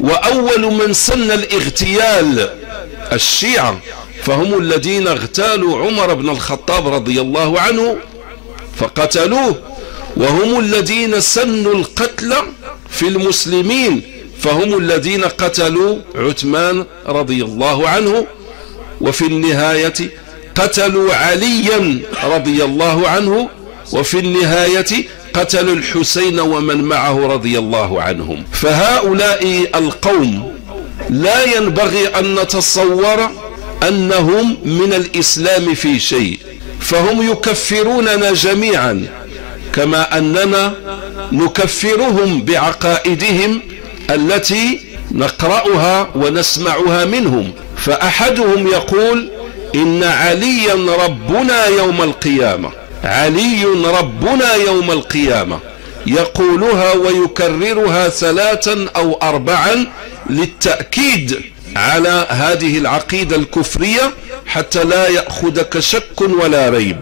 وأول من سن الاغتيال الشيعة، فهم الذين اغتالوا عمر بن الخطاب رضي الله عنه فقتلوه، وهم الذين سنوا القتل في المسلمين، فهم الذين قتلوا عثمان رضي الله عنه، وفي النهاية قتلوا عليا رضي الله عنه، وفي النهاية قتلوا الحسين ومن معه رضي الله عنهم. فهؤلاء القوم لا ينبغي أن نتصور أنهم من الإسلام في شيء، فهم يكفروننا جميعا كما أننا نكفرهم بعقائدهم التي نقرأها ونسمعها منهم. فأحدهم يقول إن عليا ربنا يوم القيامة، علي ربنا يوم القيامة، يقولها ويكررها 3 أو 4 للتأكيد على هذه العقيدة الكفرية حتى لا يأخذك شك ولا ريب.